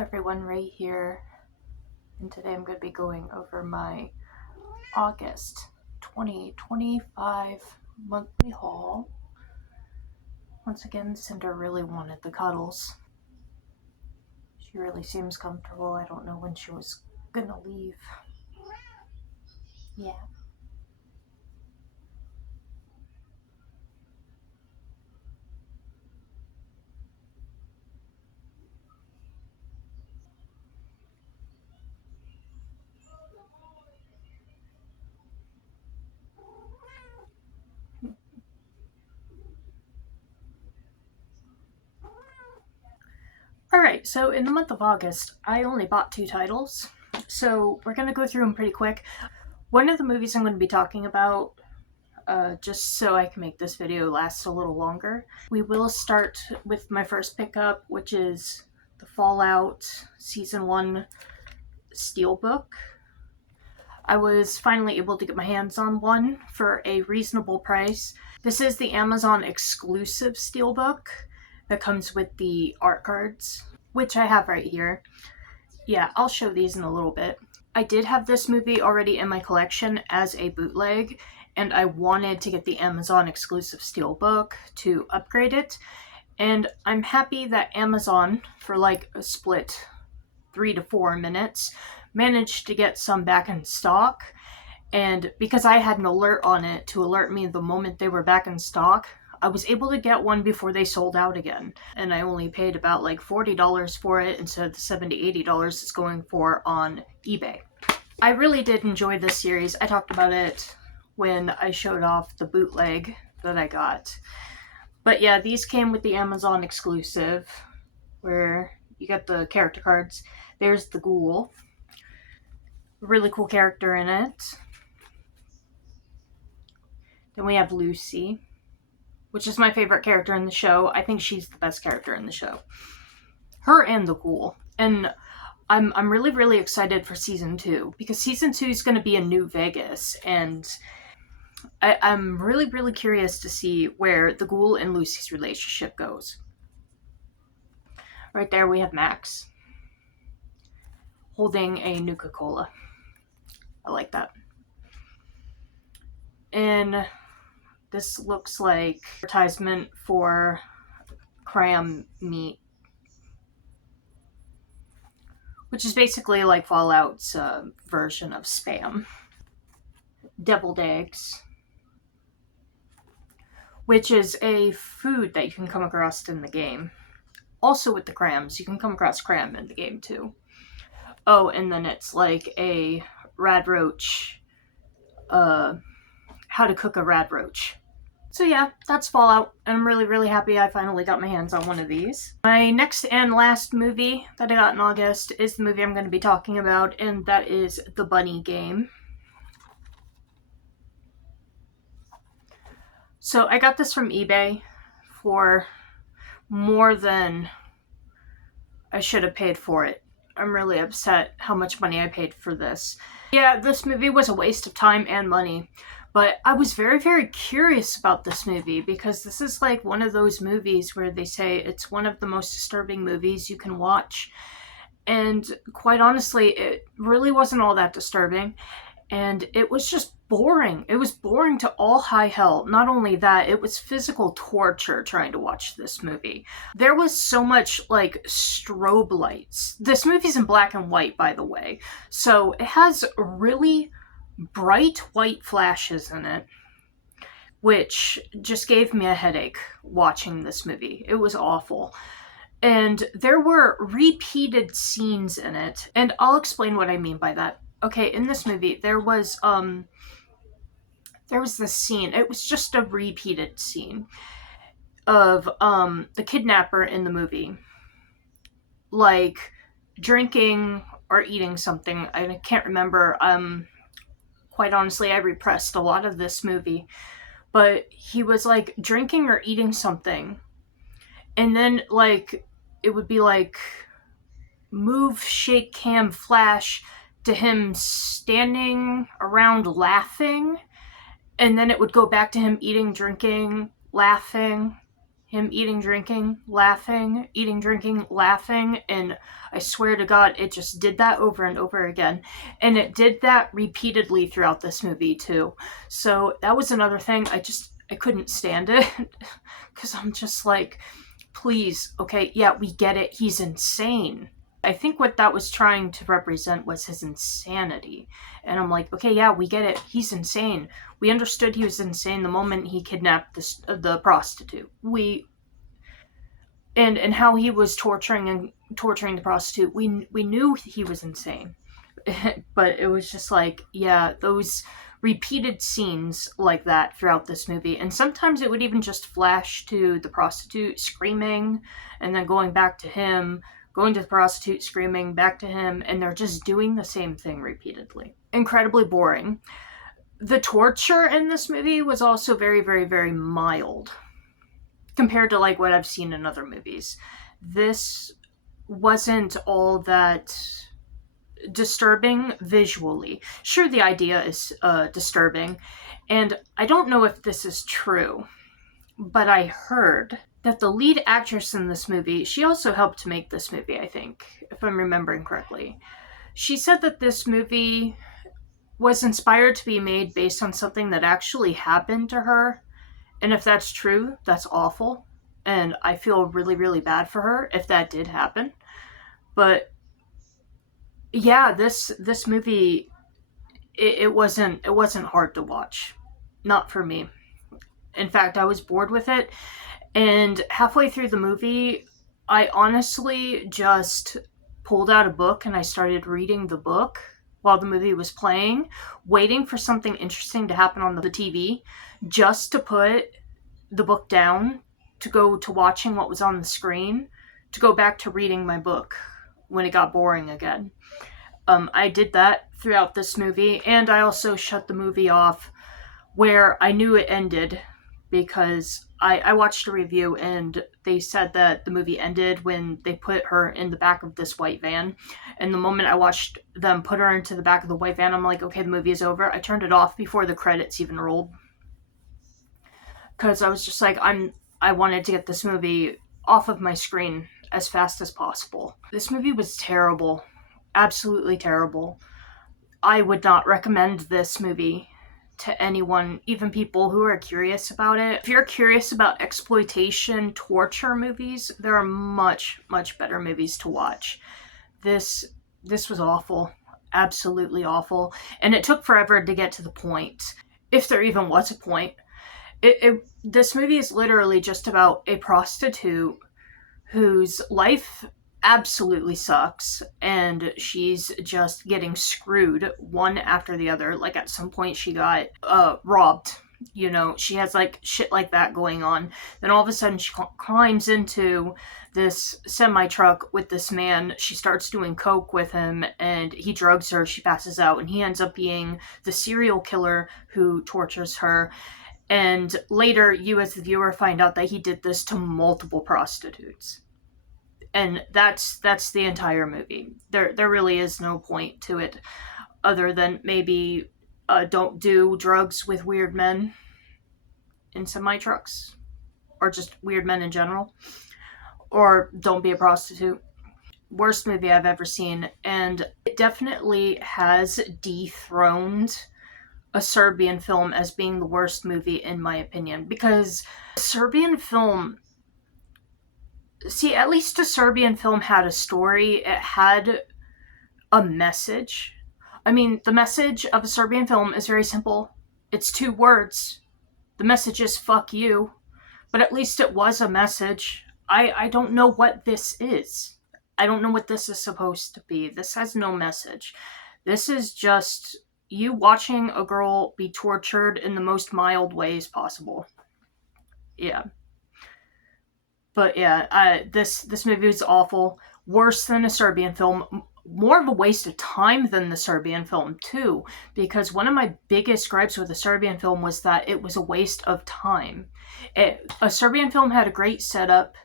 everyone, Ray here, and today I'm going to be going over my August 2025 monthly haul. Once again, Cinder really wanted the cuddles. She really seems comfortable. I don't know when she was gonna leave. Yeah. Alright, so in the month of August, I only bought 2 titles, so we're gonna go through them pretty quick. One of the movies I'm going to be talking about, just so I can make this video last a little longer, we will start with my first pickup, which is the Fallout Season 1 Steelbook. I was finally able to get my hands on one for a reasonable price. This is the Amazon exclusive Steelbook that comes with the art cards, which I have right here. Yeah, I'll show these in a little bit. I did have this movie already in my collection as a bootleg, and I wanted to get the Amazon exclusive Steelbook to upgrade it. And I'm happy that Amazon, for like a split 3 to 4 minutes, managed to get some back in stock. And because I had an alert on it to alert me the moment they were back in stock, I was able to get one before they sold out again. And I only paid about like $40 for it instead of the $70, $80 it's going for on eBay. I really did enjoy this series. I talked about it when I showed off the bootleg that I got. But yeah, these came with the Amazon exclusive, where you get the character cards. There's the Ghoul. Really cool character in it. Then we have Lucy, which is my favorite character in the show. I think she's the best character in the show. Her and the Ghoul. And I'm really, really excited for Season 2, because Season 2 is going to be in New Vegas, and I'm really, really curious to see where the Ghoul and Lucy's relationship goes. Right there we have Max holding a Nuka-Cola. I like that. And this looks like advertisement for Cram Meat, which is basically like Fallout's version of Spam. Deviled eggs, which is a food that you can come across in the game. Also with the crams, you can come across cram in the game too. Oh, and then it's like a rad roach, how to cook a rad roach. So yeah, that's Fallout, and I'm really, really happy I finally got my hands on one of these. My next and last movie that I got in August is the movie I'm going to be talking about, and that is The Bunny Game. So I got this from eBay for more than I should have paid for it. I'm really upset how much money I paid for this. Yeah, this movie was a waste of time and money, but I was very, very curious about this movie, because this is like one of those movies where they say it's one of the most disturbing movies you can watch. And quite honestly, it really wasn't all that disturbing. And it was just boring. It was boring to all high hell. Not only that, it was physical torture trying to watch this movie. There was so much, like, strobe lights. This movie's in black and white, by the way. So it has really bright white flashes in it, which just gave me a headache watching this movie. It was awful. And there were repeated scenes in it, and I'll explain what I mean by that. Okay, in this movie, there was this scene. It was just a repeated scene of the kidnapper in the movie, like, drinking or eating something. I can't remember. Quite honestly, I repressed a lot of this movie, but he was like drinking or eating something, and then like it would be like move, shake, cam, flash to him standing around laughing, and then it would go back to him eating, drinking, laughing. him eating, drinking, laughing, and I swear to God, it just did that over and over again. And it did that repeatedly throughout this movie, too. So that was another thing. I couldn't stand it. Because I'm just like, please, okay, yeah, we get it. He's insane. I think what that was trying to represent was his insanity. And I'm like, okay, yeah, we get it. He's insane. We understood he was insane the moment he kidnapped the prostitute. And how he was torturing the prostitute. We knew he was insane. But it was just like, yeah, those repeated scenes like that throughout this movie. And sometimes it would even just flash to the prostitute screaming and then going back to him, going to the prostitute screaming, back to him, and they're just doing the same thing repeatedly. Incredibly boring. The torture in this movie was also very, very, very mild compared to like what I've seen in other movies. This wasn't all that disturbing visually. Sure, the idea is disturbing, and I don't know if this is true, but I heard that the lead actress in this movie, she also helped to make this movie, I think, if I'm remembering correctly. She said that this movie was inspired to be made based on something that actually happened to her, and if that's true, that's awful, and I feel really, really bad for her if that did happen. But yeah, this movie, it wasn't hard to watch, not for me. In fact, I was bored with it, and halfway through the movie, I honestly just pulled out a book and I started reading the book while the movie was playing, waiting for something interesting to happen on the TV, just to put the book down, to go to watching what was on the screen, to go back to reading my book when it got boring again. I did that throughout this movie, and I also shut the movie off where I knew it ended, because I watched a review and they said that the movie ended when they put her in the back of this white van. And the moment I watched them put her into the back of the white van, I'm like, okay, the movie is over. I turned it off before the credits even rolled, because I was just like, I wanted to get this movie off of my screen as fast as possible. This movie was terrible. Absolutely terrible. I would not recommend this movie to anyone, even people who are curious about it. If you're curious about exploitation, torture movies, there are much, much better movies to watch. This was awful. Absolutely awful. And it took forever to get to the point, if there even was a point. This movie is literally just about a prostitute whose life absolutely sucks, and she's just getting screwed one after the other. Like, at some point she got robbed, she has like shit like that going on. Then all of a sudden she climbs into this semi-truck with this man. She starts doing coke with him and he drugs her. She passes out and he ends up being the serial killer who tortures her. And later, you as the viewer find out that he did this to multiple prostitutes. And that's the entire movie. There really is no point to it, other than maybe don't do drugs with weird men in semi-trucks, or just weird men in general, or don't be a prostitute. Worst movie I've ever seen, and it definitely has dethroned a Serbian film as being the worst movie in my opinion, because Serbian film, at least a Serbian film had a story. It had a message. I mean, the message of a Serbian film is very simple. It's 2 words. The message is fuck you. But at least it was a message. I don't know what this is. I don't know what this is supposed to be. This has no message. This is just you watching a girl be tortured in the most mild ways possible. Yeah. But yeah, this movie was awful. Worse than a Serbian film. More of a waste of time than the Serbian film, too. Because one of my biggest gripes with the Serbian film was that it was a waste of time. A Serbian film had a great setup.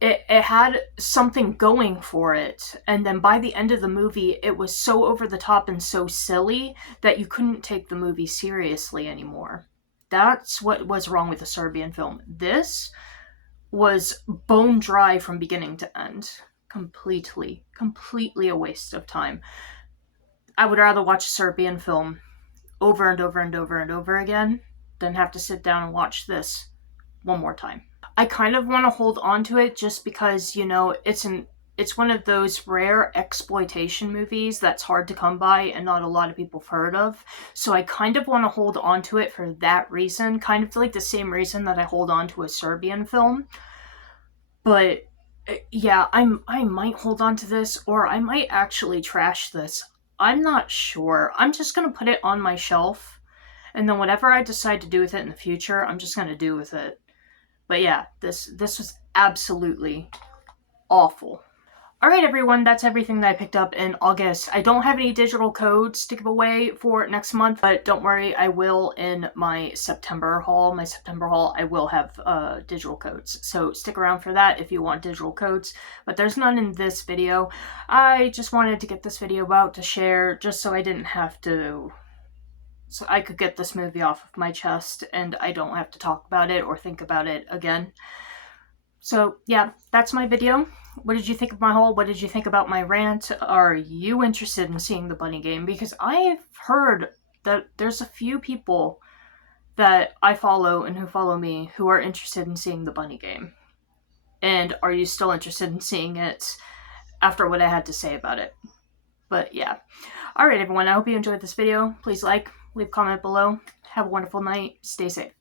It had something going for it. And then by the end of the movie, it was so over the top and so silly that you couldn't take the movie seriously anymore. That's what was wrong with the Serbian film. This was bone dry from beginning to end. Completely a waste of time. I would rather watch a Serbian film over and over and over and over again than have to sit down and watch this one more time. I kind of want to hold on to it just because, you know, it's one of those rare exploitation movies that's hard to come by and not a lot of people have heard of. So I kind of want to hold on to it for that reason, kind of like the same reason that I hold on to a Serbian film. But yeah, I might hold on to this, or I might actually trash this. I'm not sure. I'm just gonna put it on my shelf, and then whatever I decide to do with it in the future, I'm just gonna do with it. But yeah, this was absolutely awful. Alright everyone, that's everything that I picked up in August. I don't have any digital codes to give away for next month, but don't worry, I will in my September haul. My September haul, I will have digital codes. So stick around for that if you want digital codes, but there's none in this video. I just wanted to get this video out to share, just so I didn't have to... so I could get this movie off of my chest and I don't have to talk about it or think about it again. So yeah, that's my video. What did you think of my haul? What did you think about my rant? Are you interested in seeing the bunny game? Because I've heard that there's a few people that I follow and who follow me who are interested in seeing the bunny game. And are you still interested in seeing it after what I had to say about it? But yeah. Alright everyone, I hope you enjoyed this video. Please like, leave a comment below. Have a wonderful night. Stay safe.